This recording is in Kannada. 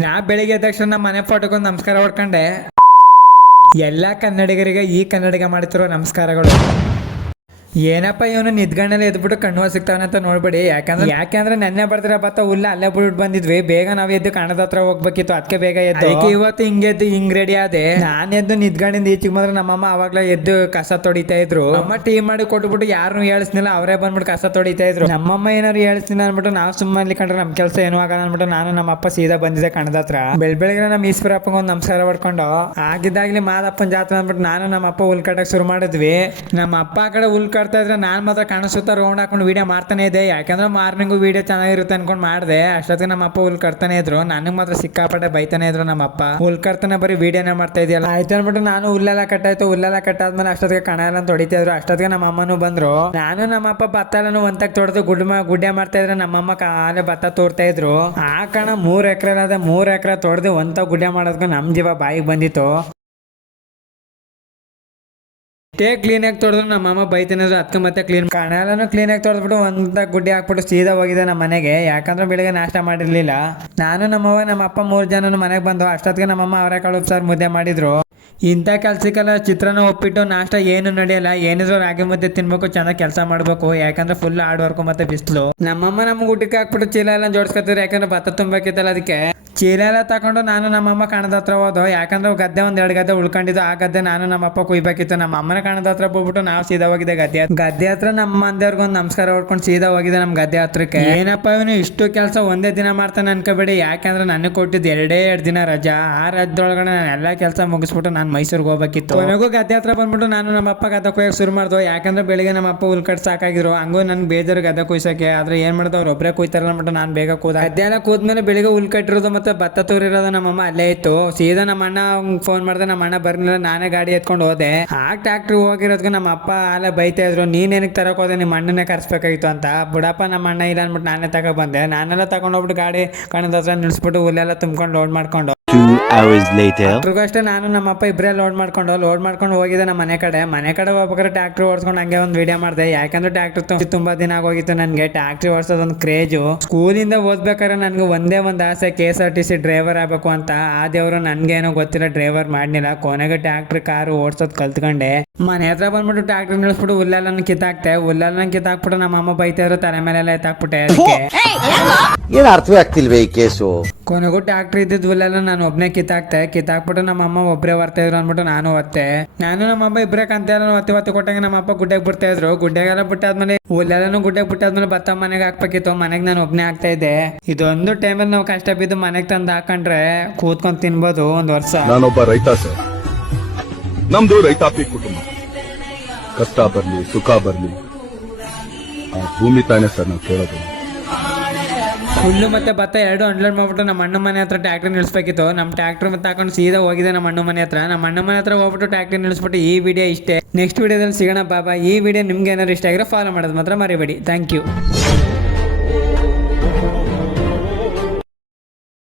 ನಾ ಬೆಳಿಗ್ಗೆ ಎದ್ದ ತಕ್ಷಣ ನಮ್ಮ ಮನೆ ಫೋಟೋಗೊಂದು ನಮಸ್ಕಾರ ಹೊಡ್ಕೊಂಡೆ. ಎಲ್ಲ ಕನ್ನಡಿಗರಿಗೆ ಈ ಕನ್ನಡಿಗ ಮಾಡ್ತಿರೋ ನಮಸ್ಕಾರಗಳು. ಏನಪ್ಪ ಇವನು ನಿದ್ಗಣ್ಣಲ್ಲಿ ಎದ್ಬಿಟ್ಟು ಕಣ್ಣು ಸಿಗ್ತಾವನೆ ಅಂತ ನೋಡ್ಬೇಡಿ. ಯಾಕಂದ್ರೆ ನೆನ್ನೆ ಬರ್ದಿರ ಬತ್ತ ಹುಲ್ಲ ಅಲ್ಲೇ ಬಿಟ್ಟು ಬಂದಿದ್ವಿ. ಬೇಗ ನಾವ್ ಎದ್ದು ಕಣದ ಹತ್ರ ಹೋಗ್ಬೇಕಿತ್ತು, ಅದಕ್ಕೆ ಬೇಗ ಎದ್ದು ಇವತ್ತು ಹಿಂಗೆದ್ದು ಹಿಂಗ್ ರೆಡಿ ಆದೆ. ನಾನ್ ಎದ್ದು ನಿದ್ಗಣ್ಣಿಂದ ಈಚೆಗೆ ಬಂದ್ರೆ ನಮ್ಮಮ್ಮ ಅವಾಗ್ಲೇ ಎದ್ದು ಕಸ ತೊಡಿತಾ ಇದ್ರು. ಅಮ್ಮ ಟೀ ಮಾಡಿ ಕೊಟ್ಬಿಟ್ಟು ಯಾರು ಹೇಳಿಸ್ನಿಲ್ಲ, ಅವರೇ ಬಂದ್ಬಿಟ್ಟು ಕಸ ತೊಡಿತಾ ಇದ್ರು. ನಮ್ಮಮ್ಮ ಏನಾರು ಹೇಳಿಸ್ನಿಲ್ಲ ಅನ್ಬಿಟ್ಟು ನಾವು ಸುಮ್ಮನೆ ಕಂಡ್ರೆ ನಮ್ ಕೆಲಸ ಏನೂ ಆಗಲ್ಲ ಅನ್ಬಿಟ್ಟು ನಾನು ನಮ್ಮಪ್ಪ ಸೀದಾ ಬಂದಿದ್ದೆ ಕಣದ ಹತ್ರ. ಬೆಳಗ್ಗೆ ನಮ್ಮ ಈಶ್ವರಪ್ಪಂಗ ಒಂದು ನಮಸ್ಕಾರ ಮಾಡ್ಕೊಂಡು ಆಗಿದ್ದಾಗ್ಲಿ ಮಾದಪ್ಪನ ಜಾತ್ರೆ ಅಂದ್ಬಿಟ್ಟು ನಾನು ನಮ್ಮಪ್ಪ ಹುಲ್ ಕಟ್ಟಕ್ ಶುರು ಮಾಡಿದ್ವಿ. ನಮ್ಮ ಅಪ್ಪ ಆ ಕಡೆ ಹುಲ್ ಕಟ್ತಾ ಇದ್ರೆ ನಾನ್ ಮಾತ್ರ ಕಾಣಿಸುತ್ತಾ ರೌಂಡ್ ಹಾಕೊಂಡು ವಿಡಿಯೋ ಮಾಡ್ತಾನೆ ಇದೆ. ಯಾಕಂದ್ರೆ ಮಾರ್ನಿಂಗು ವಿಡಿಯೋ ಚೆನ್ನಾಗಿರುತ್ತೆ ಅನ್ಕೊಂಡು ಮಾಡಿದೆ. ಅಷ್ಟೊತ್ತಿಗೆ ನಮ್ಮ ಅಪ್ಪ ಹುಲ್ ಕಟ್ತಾನೆ ಇದ್ರು. ನನಗೆ ಮಾತ್ರ ಸಿಕ್ಕಾಪಟ್ಟೆ ಬೈತಾನೆ ಇದ್ರು ನಮ್ಮ ಅಪ್ಪ. ಹುಲ್ ಕಟ್ತಾನೆ ಬರೀ ವಿಡಿಯೋನೇ ಮಾಡ್ತಾ ಇದೆಯಲ್ಲ ಆಯ್ತು ಅನ್ಬಿಟ್ಟು ನಾನು ಹುಲ್ಲೆಲ್ಲ ಕಟ್ಟಾಯ್ತು. ಹುಲ್ಲೆಲ್ಲ ಕಟ್ಟಾದ್ಮೇಲೆ ಅಷ್ಟೊತ್ತಿಗೆ ಕಣ ಎಲ್ಲ ತೊಡಿತಾ ಇದ್ರು. ಅಷ್ಟೊತ್ತಿಗೆ ನಮ್ಮ ಅಮ್ಮನೂ ಬಂದ್ರು. ನಾನು ನಮ್ಮ ಅಪ್ಪ ಭತ್ತ ಎಲ್ಲ ಒಂತಾಗ ತೊಡೆದು ಗುಡ್ಡೆ ಮಾಡ್ತಾ ಇದ್ರೆ ನಮ್ಮಮ್ಮ ಕಾಲೇ ಭತ್ತ ತೋರ್ತಾ ಇದ್ರು. ಆ ಕಣ 3 ಎಕರೆ ಅದ 3 ಎಕರೆ ತೊಡೆದು ಒಂತ ಗುಡ್ಡೆ ಮಾಡೋದಕ್ಕೆ ನಮ್ ಜೀವ ಬಾಯಿಗೆ ಬಂದಿತ್ತು. ಕ್ಲೀನಾಗಿ ತೊಳೆದ್ರು ನಮ್ಮ ಅಮ್ಮ ಬೈತೇನಿದ್ರು. ಅದಕ್ಕೆ ಮತ್ತೆ ಕಣೆಲ್ಲೂ ಕ್ಲೀನಾಗಿ ತೊಳೆದ್ಬಿಟ್ಟು ಒಂದ ಗುಡ್ಡೆ ಹಾಕ್ಬಿಟ್ಟು ಸೀದಾ ಹೋಗಿದೆ ನಮ್ಮ ಮನೆಗೆ. ಯಾಕಂದ್ರೆ ಬೆಳಿಗ್ಗೆ ನಾಷ್ಟ ಮಾಡಿರ್ಲಿಲ್ಲ. ನಾನು ನಮ್ಮವ್ವ ನಮ್ಮ ಅಪ್ಪ 3 ಜನನು ಮನೆಗೆ ಬಂದು ಅಷ್ಟೊತ್ತಿಗೆ ನಮ್ಮಮ್ಮ ಅವರೆಕಾಳು ಉಪ್ಸಾರು ಮುದ್ದೆ ಮಾಡಿದ್ರು. ಇಂಥ ಕೆಲ್ಸಕ್ಕೆಲ್ಲ ಚಿತ್ರಾನ್ನ ಒಪ್ಪಿಟ್ಟು ನಾಷ್ಟ ಏನು ನಡೆಯಲ್ಲ. ಏನಿದ್ರು ರಾಗಿ ಮುದ್ದೆ ತಿನ್ಬೇಕು, ಚೆನ್ನಾಗಿ ಕೆಲಸ ಮಾಡ್ಬೇಕು. ಯಾಕಂದ್ರೆ ಫುಲ್ ಹಾರ್ಡ್ ವರ್ಕ್ ಮತ್ತೆ ಬಿಸಿಲು. ನಮ್ಮಮ್ಮ ನಮ್ಗೆ ಊಟಕ್ಕೆ ಹಾಕ್ಬಿಟ್ಟು ಚೀಲ ಎಲ್ಲ ಜೋಡಿಸ್ಕೊತಿದ್ರು. ಯಾಕಂದ್ರೆ ಭತ್ತ ತುಂಬಬೇಕಿತ್ತಲ್ಲ, ಅದಕ್ಕೆ ಚೀಲ ಎಲ್ಲ ತಗೊಂಡು ನಾನು ನಮ್ಮಮ್ಮ ಕಣದ ಹತ್ರ ಹೋದೋ. ಯಾಕಂದ್ರೆ ಗದ್ದೆ 1-2 ಗದ್ದೆ ಉಳ್ಕೊಂಡಿದ್ದು. ಆ ಗದ್ದೆ ನಾನು ನಮ್ಮಪ್ಪ ಕುಯ್ಬೇಕಿತ್ತು. ನಮ್ಮ ಅಮ್ಮನ ಕಣದ ಹತ್ರ ಹೋಗ್ಬಿಟ್ಟು ನಾವು ಸೀದಾ ಹೋಗಿದೆ ಗದ್ದೆ ಹತ್ರ. ನಮ್ಮ ಮಂದಿಯವ್ರಿಗೊಂದು ನಮಸ್ಕಾರ ಹೊಡ್ಕೊಂಡು ಸೀದಾ ಹೋಗಿದೆ ನಮ್ಮ ಗದ್ದೆ ಹತ್ರಕ್ಕೆ. ಏನಪ್ಪ ಇವನು ಇಷ್ಟು ಕೆಲಸ ಒಂದೇ ದಿನ ಮಾಡ್ತಾನೆ ಅನ್ಕೋಬೇಡಿ. ಯಾಕಂದ್ರೆ ನನಗೆ ಕೊಟ್ಟಿದ್ದು 2 ದಿನ ರಜಾ. ಆ ರಜದೊಳಗಡೆ ನಾನು ಎಲ್ಲ ಕೆಲಸ ಮುಗಿಸ್ಬಿಟ್ಟು ನಾನು ಮೈಸೂರಿಗೆ ಹೋಗ್ಬೇಕಿತ್ತು. ಕೊನೆಗೂ ಗದ್ದೆ ಹತ್ರ ಬಂದ್ಬಿಟ್ಟು ನಾನು ನಮ್ಮಪ್ಪ ಗದ್ದೆ ಕೊಯ್ಯಕ್ಕೆ ಶುರು ಮಾಡ್ದೋ. ಯಾಕಂದ್ರೆ ಬೆಳಿಗ್ಗೆ ನಮ್ಮಪ್ಪ ಹುಲ್ ಕಟ್ ಸಾಕಾಗಿದ್ರು. ಹಂಗೂ ನನ್ಗೆ ಬೇಜಾರು ಗದ್ದೆ ಕೊಯ್ಸೋಕೆ. ಆದ್ರೆ ಏನ್ ಮಾಡ್ದೋ ಅವ್ರು ಒಬ್ಬರೇ ಕೊಯ್ತಾರಲ್ಲ ಅಂದ್ಬಿಟ್ಟು ನಾನು ಬೇಗ ಕೂದ. ಗದ್ದೆ ಎಲ್ಲ ಕೂದ್ಮೇಲೆ ಬೆಳಿಗ್ಗೆ ಹುಲ್ ಕಟ್ಟಿರೋದು ಮತ್ತೆ ಭತ್ತ ತೂರಿರೋದು ನಮ್ಮಮ್ಮ ಅಲ್ಲೇ ಇತ್ತು. ಸೀದಾ ನಮ್ಮ ಅಣ್ಣ ಫೋನ್ ಮಾಡಿದೆ. ನಮ್ಮ ಅಣ್ಣ ಬರ್ಲಿಲ್ಲ. ನಾನೇ ಗಾಡಿ ಎತ್ಕೊಂಡು ಹೋದೆ. ಆ ಟ್ರ್ಯಾಕ್ಟರ್ ಹೋಗಿರೋದಕ್ಕೆ ನಮ್ಮ ಅಪ್ಪ ಅಲ್ಲೇ ಬೈತಾ ಇದ್ರು, ನೀನೇನಕ್ಕೆ ತರಕ್ ಹೋದೆ, ನಿಮ್ಮ ಅಣ್ಣನೇ ಕರ್ಸ್ಬೇಕಾಗಿತ್ತು ಅಂತ. ಬುಡಪ್ಪ ನಮ್ಮ ಅಣ್ಣ ಇಲ್ಲ ಅಂದ್ಬಿಟ್ಟು ನಾನೇ ತಗೊ ಬಂದೆ. ನಾನೆಲ್ಲ ತಗೊಂಡು ಹೋಗ್ಬಿಟ್ಟು ಗಾಡಿ ಕಣದ ಹತ್ರ ನಿಲ್ಸ್ಬಿಟ್ಟು ಹುಲ್ಲೆಲ್ಲ ತುಂಬ್ಕೊಂಡು ಲೋಡ್ ಮಾಡ್ಕೊಂಡು 2 hours later ಅಷ್ಟೇ ನಾನು ನಮ್ಮಪ್ಪ ಇಬ್ಬರೇ ಲೋಡ್ ಮಾಡ್ಕೊಂಡು ಹೋಗಿದೆ ನಮ್ಮ ಮನೆ ಕಡೆ ಹೋಗ್ಬೇಕಾದ್ರೆ ಟ್ರ್ಯಾಕ್ಟರ್ ಓಡಿಸ್ಕೊಂಡು ಹಂಗೆ ಒಂದು ವಿಡಿಯೋ ಮಾಡಿದೆ. ಯಾಕಂದ್ರೆ ಟ್ರ್ಯಾಕ್ಟರ್ ತುಂಬಾ ದಿನ ಆಗೋಗಿತ್ತು ನನಗೆ. ಟ್ರ್ಯಾಕ್ಟರ್ ಓಡಿಸೋದೊಂದು ಕ್ರೇಜು. ಸ್ಕೂಲಿಂದ ಓದ್ಬೇಕಾದ್ರೆ ನನಗೆ ಒಂದೇ ಒಂದು ಆಸೆ, KSRTC ಡ್ರೈವರ್ ಆಗಬೇಕು ಅಂತ. ಆ ದೇವರು ನನ್ಗೇನೋ ಗೊತ್ತಿಲ್ಲ, ಡ್ರೈವರ್ ಮಾಡ್ಲಿಲ್ಲ. ಕೊನೆಗೆ ಟ್ರ್ಯಾಕ್ಟರ್ ಕಾರು ಓಡಿಸೋದು ಕಲ್ತ್ಕೊಂಡೆ. ಮನೆ ಹತ್ರ ಬಂದ್ಬಿಟ್ಟು ಟ್ರ್ಯಾಕ್ಟರ್ ನಿಲ್ಲಿಸ್ಬಿಟ್ಟು ಹುಲ್ಲೆಲ್ಲ ಕಿತ್ತಾಕ್ಬಿಟ್ಟು ನಮ್ಮ ಅಮ್ಮ ಬೈತಾರು, ತಲೆ ಮೇಲೆಲ್ಲ ಎತ್ತಾಕ್ಬಿಟ್ಟೆ. ಅದಕ್ಕೆ ಏನು ಅರ್ಥವೇ ಆಗ್ತಿಲ್ವೇ ಈ ಕೇಸು. ಕೊನೆಗೂ ಟ್ರ್ಯಾಕ್ಟರ್ ಇದ್ದಿದ್ದು ಹುಲ್ಲೆಲ್ಲ ನಾನು ಒಬ್ಬನೇ ಕಿತ್ತಾಕ್ಬಿಟ್ಟು ನಮ್ಮ ಅಮ್ಮ ಒಬ್ಬರೇ ಬರ್ತಾ ಇದ್ರು ಅಂದ್ಬಿಟ್ಟು ನಾನು ನಮ್ಮಮ್ಮ ಇಬ್ಬರೇ ಕಂತೆಲ್ಲ ಒತ್ತಿ ಕೊಟ್ಟಂಗೆ ನಮ್ಮ ಅಪ್ಪ ಗುಡ್ಡೆಗೆ ಬಿಡ್ತಾ ಇದ್ರು. ಗುಡ್ಡೆಗೆಲ್ಲ ಬಿಟ್ಟಾದ್ಮೇಲೆ ಹುಲ್ಲೆಲ್ಲನೂ ಗುಡ್ಡೆಗೆ ಬಿಟ್ಟಾದ್ಮೇಲೆ ಭತ್ತ ಮನೆಗೆ ಹಾಕ್ಬೇಕಿತ್ತು. ಮನೆಗೆ ನಾನು ಒಬ್ಬನೇ ಆಗ್ತಾ ಇದ್ದೆ. ಇದೊಂದು ಟೈಮಲ್ಲಿ ನಾವು ಕಷ್ಟ ಬಿದ್ದು ಮನೆಗೆ ತಂದು ಹಾಕೊಂಡ್ರೆ ಕೂತ್ಕೊಂಡು ತಿನ್ಬೋದು 1 ವರ್ಷ. ನಾನೊಬ್ಬ ರೈತ ಸರ್. ನಮ್ದು ರೈತಾಪಿ ಕುಟುಂಬ. ಕಷ್ಟ ಬರ್ಲಿ ಸುಖ ಬರ್ಲಿ ಆ ಭೂಮಿ ತಾನೇ ಸರ್ ನಾವು ಕೇಳೋದು. ಹುಲ್ಲು ಮತ್ತೆ ಭತ್ತ 2 ಅನ್ಲೋಡ್ ಮಾಡ್ಬಿಟ್ಟು ನಮ್ಮ ಅಣ್ಣ ಮನೆ ಹತ್ರ ಟ್ರ್ಯಾಕ್ಟರ್ ನಿಲ್ಲಿಸ್ಬೇಕಿತ್ತು. ನಮ್ಮ ಟ್ರ್ಯಾಕ್ಟರ್ ಮತ್ತೆ ಹಾಕೊಂಡು ಸೀದಾ ಹೋಗಿದೆ ನಮ್ಮ ಅಣ್ಣ ಮನೆ ಹತ್ರ. ನಮ್ಮ ಅಣ್ಣ ಮನೆ ಹತ್ರ ಹೋಗ್ಬಿಟ್ಟು ಟ್ರ್ಯಾಕ್ಟರ್ ನಿಲ್ಲಿಸ್ಬಿಟ್ಟು ಈ ವಿಡಿಯೋ ಇಷ್ಟೇ. ನೆಕ್ಸ್ಟ್ ವಿಡಿಯೋದಲ್ಲಿ ಸಿಗೋಣ ಬಾಬಾ. ಈ ವಿಡಿಯೋ ನಿಮ್ಗೆ ಏನಾದ್ರು ಇಷ್ಟ ಆಗಿರೋ ಫಾಲೋ ಮಾಡೋದು ಮಾತ್ರ ಮರಿಬೇಡಿ. Thank you.